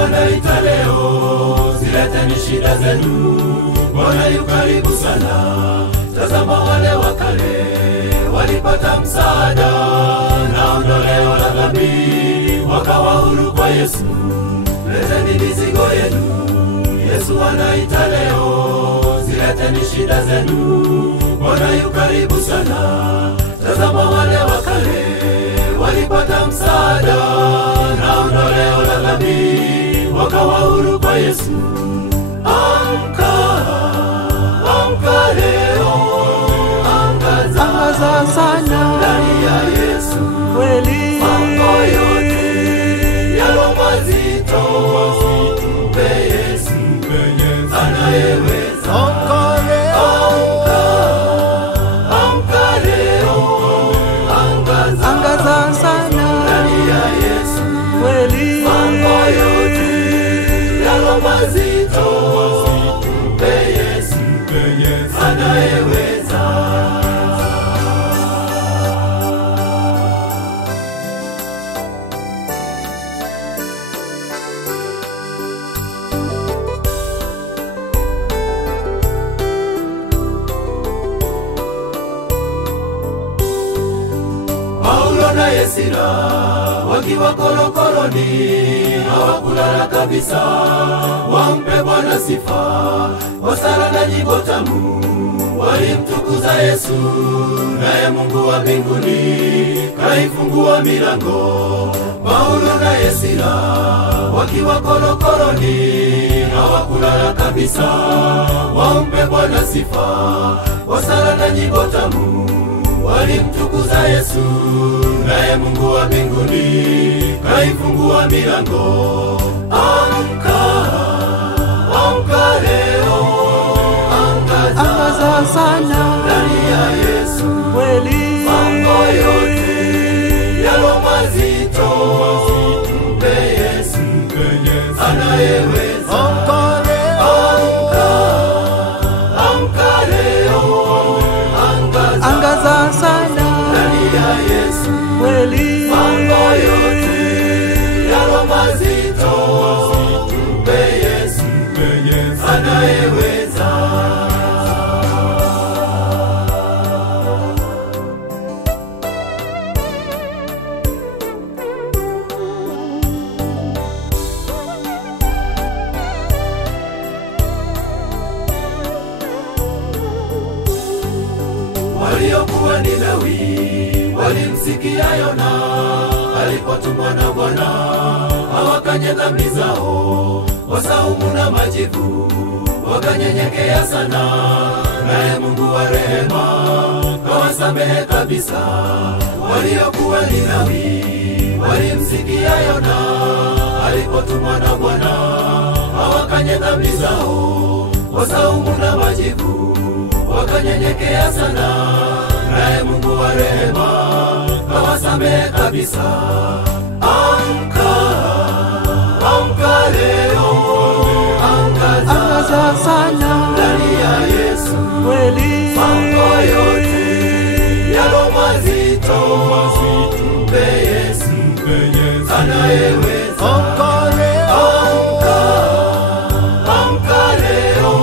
wanaita leo, zileteni shida zenu, Bwana yu karibu sana. Tazama wale wa kale walipata msaada na ondoleo la dhambi, wakawa huru kwa Yesu. Leteni mizigo yenu, Yesu anaita leo, zileteni shida zenu, Bwana yu karibu sana. Tazama wale wa kale walipata msaada na ondoleo la dhambi, wakawa huru kwa Yesu. Amka, amka leo, angaza sana ndani ya Yesu. kweli. Mambo yote yalo mazito, mpe Yesu, anayeweza. Amka leo, Amka leo, angaza sana ndani ya Yesu. kweli. Mambo yote yalo mazito, mpe Yesu, anayeweza. Paulo na Sila wakiwa korokoroni, hawakulala kabisa, wampe Bwana sifa. Kwa sala na nyimbo tamu walimtukuza Yesu, naye Mungu wa mbinguni kaifungua milango. Paulo na Sila wakiwa korokoroni, hawakulala kabisa, wampe Bwana sifa. Kwa sala na nyimbo tamu walimtukuza Yesu, naye Mungu wa mbinguni kaifungua milango. Amka, amka leo, Angaza sana ndani ya Yesu kweli. mambo yote yalo mazito, mpe Yesu, anayeweza. Amka leo, Amka leo, angaza sana ndani ya Yesu kweli. mambo yote yalo mazito, mpe Yesu, anayeweza. Waliokuwa Ninawi walimsikia Yona alipotumwa na Bwana, hawakanye dhambi zao, wasaumu na majivu, wakanyenyekea sana, naye Mungu wa rehema kawasamehe kabisa. Waliokuwa Ninawi walimsikia Yona alipotumwa na Bwana, hawakanye dhambi zao, wasaumu na majivu, wakanyenyekea sana, naye Mungu wa rehema kawasamehe kabisa. Amka, amka leo, Angaza sana ndani ya Yesu kweli. mambo yote yalo mazito, mpe Yesu, anayeweza. Amka leo, Amka leo,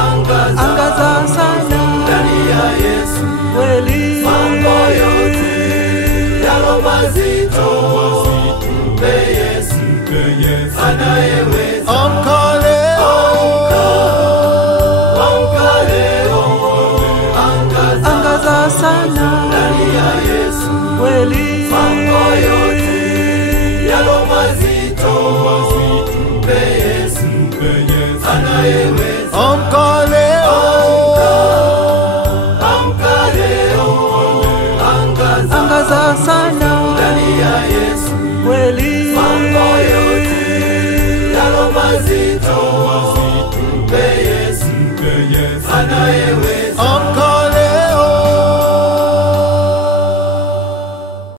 angaza sana ndani ya Yesu kweli. mambo yote yalo mazito, mpe Yesu, anayeweza. Amka leo, Amka leo, angaza sana ndani ya Yesu kweli. mambo yote yalo mazito, mpe Yesu, anayeweza. Amka leo, Amka leo, angaza sana